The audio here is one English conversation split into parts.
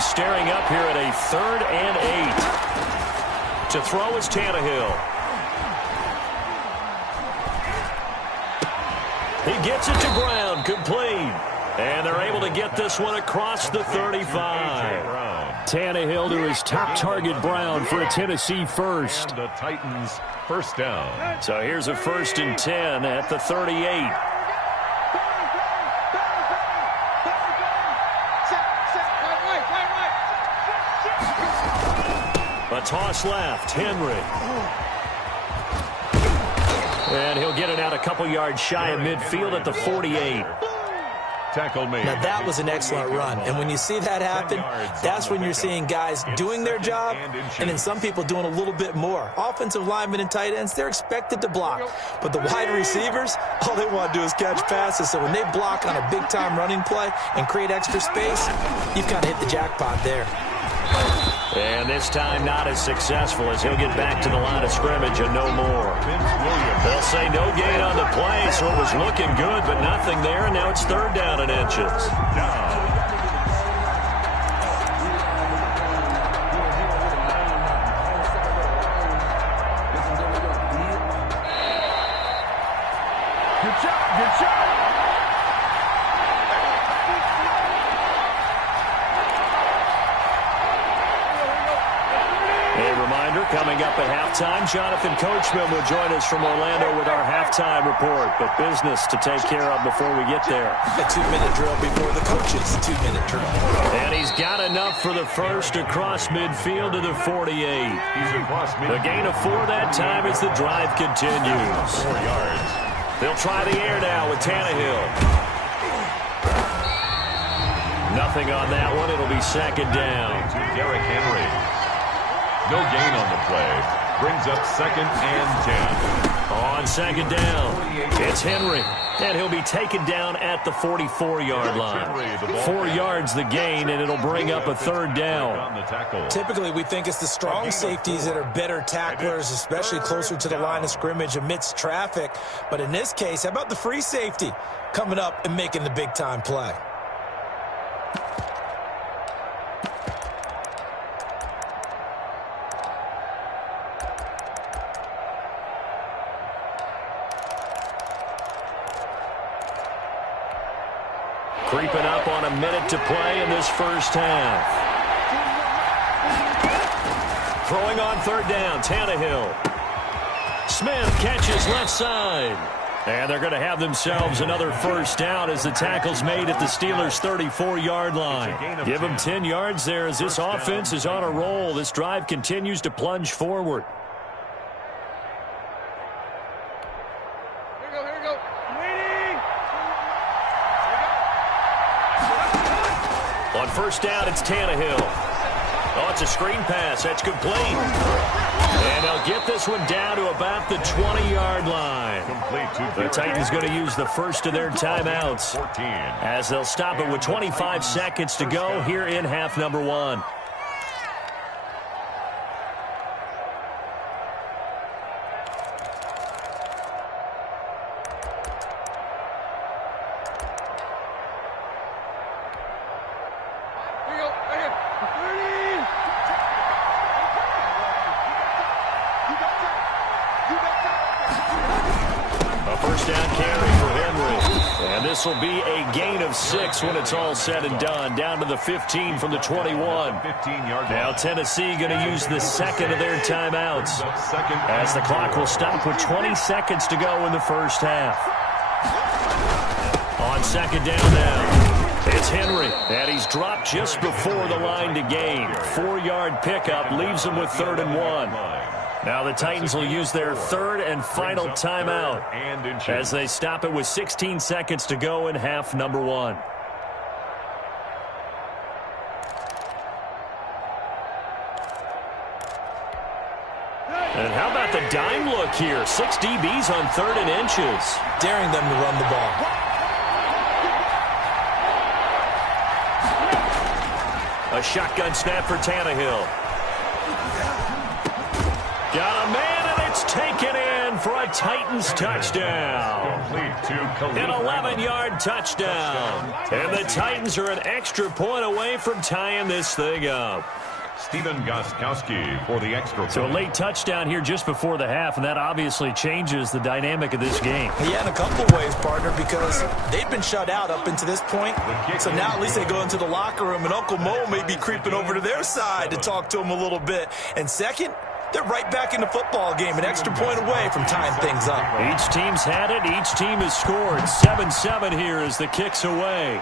Staring up here at a 3rd and 8. To throw is Tannehill. He gets it to Brown, complete. And they're able to get this one across the 35. Tannehill to his top target, Brown, for a Tennessee first. And the Titans first down. So here's a 1st and 10 at the 38. A toss left, Henry. And he'll get it out a couple yards shy of midfield at the 48. Tackle made. Now, that was an excellent run. And when you see that happen, that's when you're seeing guys doing their job and then some people doing a little bit more. Offensive linemen and tight ends, they're expected to block. But the wide receivers, all they want to do is catch passes. So when they block on a big-time running play and create extra space, you've kind of hit the jackpot there. And this time not as successful as he'll get back to the line of scrimmage and no more. They'll say no gain on the play, so it was looking good, but nothing there, and now it's 3rd down and inches. Good job, good job. Coming up at halftime, Jonathan Coachman will join us from Orlando with our halftime report. But business to take care of before we get there. A 2-minute drill before the coaches' 2-minute drill. And he's got enough for the first across midfield to the 48. The gain of 4 that time as the drive continues. 4 yards. They'll try the air now with Tannehill. Nothing on that one. It'll be 2nd down. Derrick Henry. No gain on the play. Brings up 2nd and 10. On 2nd down, it's Henry. And he'll be taken down at the 44-yard line. 4 yards the gain, and it'll bring up a 3rd down. Typically, we think it's the strong safeties that are better tacklers, especially closer to the line of scrimmage amidst traffic. But in this case, how about the free safety coming up and making the big-time play? Creeping up on a minute to play in this first half. Throwing on 3rd down, Tannehill. Smith catches left side. And they're going to have themselves another first down as the tackle's made at the Steelers' 34-yard line. Give them 10 yards there as this offense is on a roll. This drive continues to plunge forward. On 1st down, it's Tannehill. Oh, it's a screen pass. That's complete. And they'll get this one down to about the 20-yard line. The Titans going to use the first of their timeouts as they'll stop it with 25 seconds to go here in half number 1. Will be a gain of 6 when it's all said and done. Down to the 15 from the 21. Now Tennessee going to use the 2nd of their timeouts as the clock will stop with 20 seconds to go in the first half. On 2nd down now, it's Henry, and he's dropped just before the line to gain. 4-yard pickup leaves him with 3rd and 1. Now the Titans will use their 3rd and final timeout as they stop it with 16 seconds to go in half number 1. And how about the dime look here? 6 DBs on 3rd and inches. Daring them to run the ball. A shotgun snap for Tannehill. Got a man, and it's taken in in for a Titans touchdown. An 11-yard touchdown. And the Titans are an extra point away from tying this thing up. Stephen Gostkowski for the extra point. So a late touchdown here just before the half, and that obviously changes the dynamic of this game. Yeah, in a couple of ways, partner, because they've been shut out up until this point. So now at least they go into the locker room, and Uncle Mo may be creeping over to their side to talk to them a little bit. And second, they're right back in the football game, an extra point away from tying things up. Each team's had it. Each team has scored. 7-7 here as the kick's away.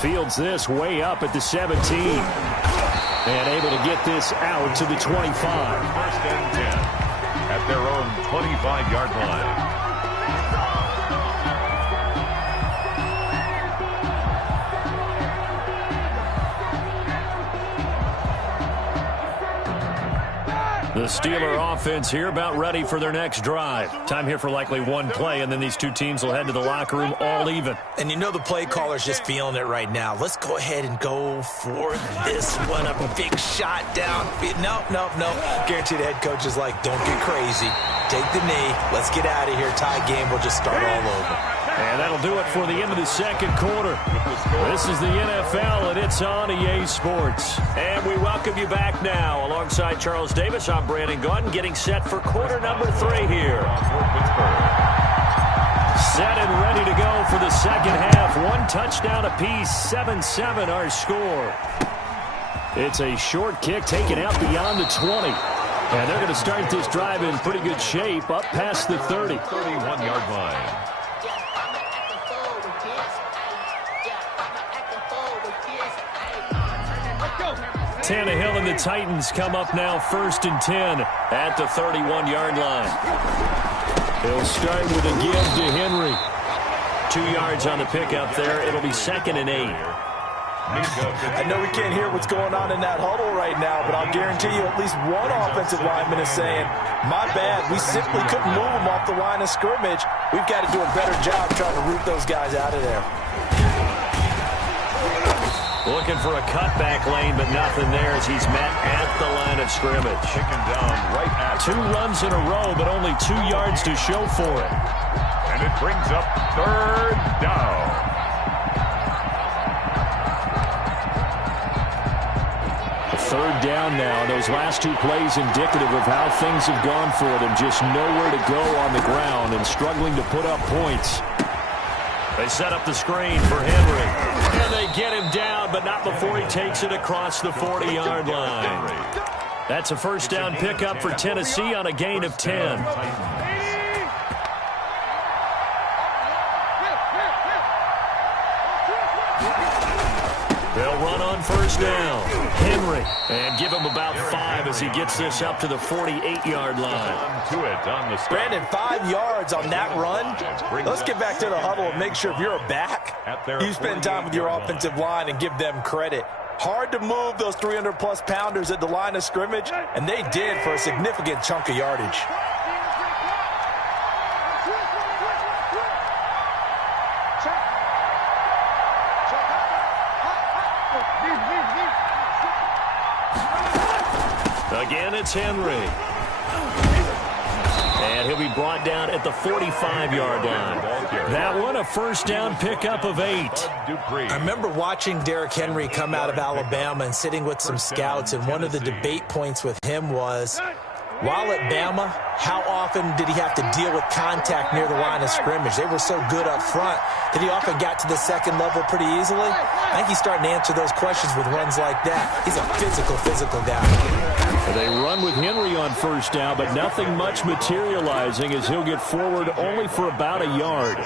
Fields this way up at the 17. And able to get this out to the 25. First and 10 at their own 25-yard line. The Steeler offense here about ready for their next drive. Time here for likely one play, and then these two teams will head to the locker room all even. And you know the play caller's just feeling it right now. Let's go ahead and go for this one. A big shot down. No. Guarantee the head coach is like, don't get crazy. Take the knee. Let's get out of here. Tie game. We'll just start all over. And that'll do it for the end of the second quarter. This is the NFL, and it's on EA Sports. And we welcome you back now. Alongside Charles Davis, I'm Brandon Gordon, getting set for quarter number 3 here. Set and ready to go for the second half. One touchdown apiece, 7-7 our score. It's a short kick taken out beyond the 20. And they're going to start this drive in pretty good shape, up past the 30. 31-yard line. Tannehill and the Titans come up now 1st and 10 at the 31-yard line. He'll start with a give to Henry. 2 yards on the pickup there. It'll be 2nd and 8. I know we can't hear what's going on in that huddle right now, but I'll guarantee you at least one offensive lineman is saying, my bad, we simply couldn't move them off the line of scrimmage. We've got to do a better job trying to root those guys out of there. Looking for a cutback lane, but nothing there as he's met at the line of scrimmage. Taken down right at 2 runs in a row, but only 2 yards to show for it. And it brings up 3rd down. Third down now. Those last 2 plays indicative of how things have gone for them. Just nowhere to go on the ground and struggling to put up points. They set up the screen for Henry. And they get him down, but not before he takes it across the 40-yard line. That's a first down pickup for Tennessee on a gain of 10. They'll run on first down. Henry. And give him about 5 as he gets this up to the 48-yard line. Brandon, 5 yards on that run. Let's get back to the huddle and make sure if you're a back, you spend time with your offensive line and give them credit. Hard to move those 300-plus pounders at the line of scrimmage, and they did for a significant chunk of yardage. Again, it's Henry. And he'll be brought down at the 45-yard line. That one, a first down pickup of 8. I remember watching Derrick Henry come out of Alabama and sitting with some scouts, and one of the debate points with him was, while at Bama, how often did he have to deal with contact near the line of scrimmage? They were so good up front that he often got to the second level pretty easily. I think he's starting to answer those questions with runs like that. He's a physical guy. They run with Henry on first down, but nothing much materializing as he'll get forward only for about a yard.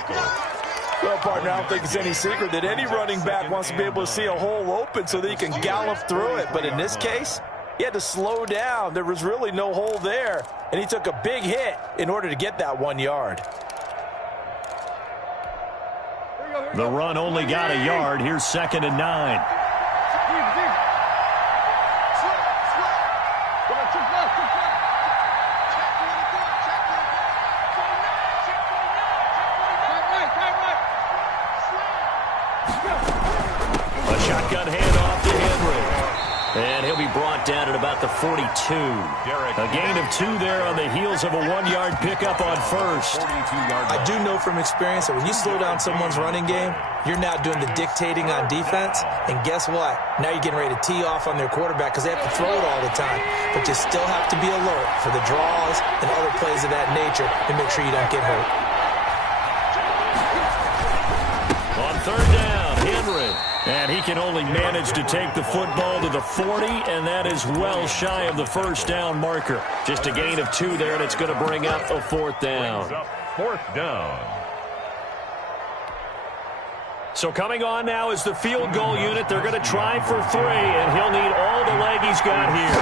Well, partner, I don't think it's any secret that any running back wants to be able to see a hole open so that he can gallop through it. But in this case, he had to slow down. There was really no hole there, and he took a big hit in order to get that 1 yard. The run only got a yard. Here's 2nd and 9. And he'll be brought down at about the 42. A gain of 2 there on the heels of a 1-yard pickup on first. I do know from experience that when you slow down someone's running game, you're now doing the dictating on defense. And guess what? Now you're getting ready to tee off on their quarterback because they have to throw it all the time. But you still have to be alert for the draws and other plays of that nature to make sure you don't get hurt. On third down, Henry. And he can only manage to take the football to the 40, and that is well shy of the first down marker. Just a gain of 2 there, and it's going to bring up a 4th down. 4th down. So coming on now is the field goal unit. They're going to try for 3, and he'll need all the leg he's got here.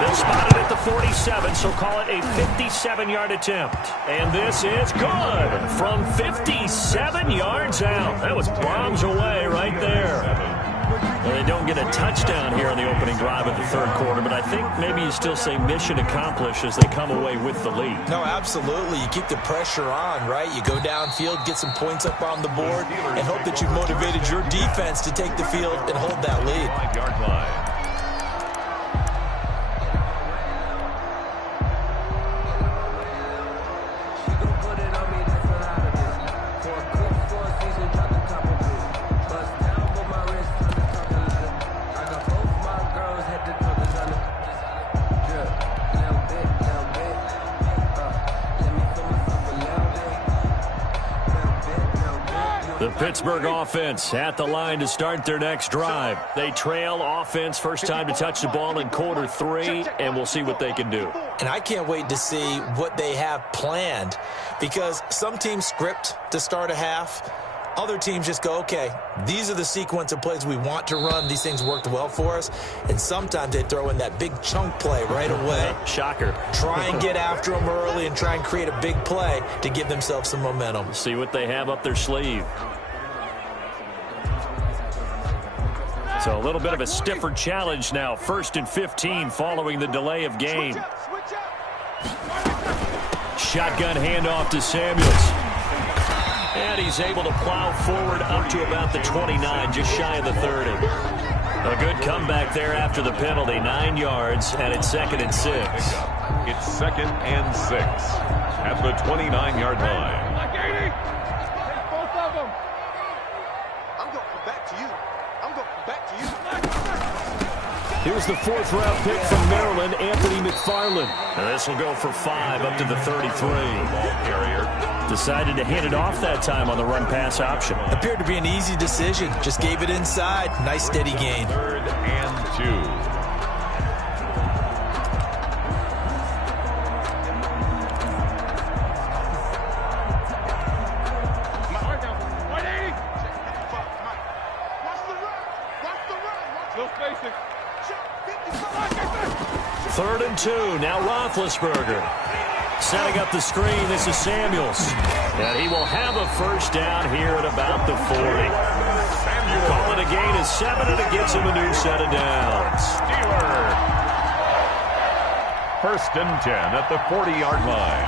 They'll spot it at the 47, so call it a 57-yard attempt. And this is good from 57 yards out. That was bombs away right there. Well, they don't get a touchdown here on the opening drive of the 3rd quarter, but I think maybe you still say mission accomplished as they come away with the lead. No, absolutely. You keep the pressure on, right? You go downfield, get some points up on the board, and hope that you've motivated your defense to take the field and hold that lead. 5-yard line. The Pittsburgh offense at the line to start their next drive. They trail offense, first time to touch the ball in quarter 3, and we'll see what they can do. And I can't wait to see what they have planned, because some teams script to start a half. Other teams just go, okay, these are the sequence of plays we want to run. These things worked well for us. And sometimes they throw in that big chunk play right away. Shocker. Try and get after them early and try and create a big play to give themselves some momentum. See what they have up their sleeve. So a little bit of a stiffer challenge now. 1st and 15 following the delay of game. Shotgun handoff to Samuels. And he's able to plow forward up to about the 29, just shy of the 30. A good comeback there after the penalty, 9 yards, and it's 2nd and 6. It's 2nd and 6 at the 29-yard line. Here's the 4th-round pick from Maryland, Anthony McFarland. And this will go for 5 up to the 33. Decided to hand it off that time on the run-pass option. Appeared to be an easy decision. Just gave it inside. Nice, steady gain. 3rd and 2. Third and 2. Now Roethlisberger. Setting up the screen. This is Samuels. And he will have a first down here at about the 40. Call it a gain of 7, and it gives him a new set of downs. Steelers. 1st and 10 at the 40-yard line.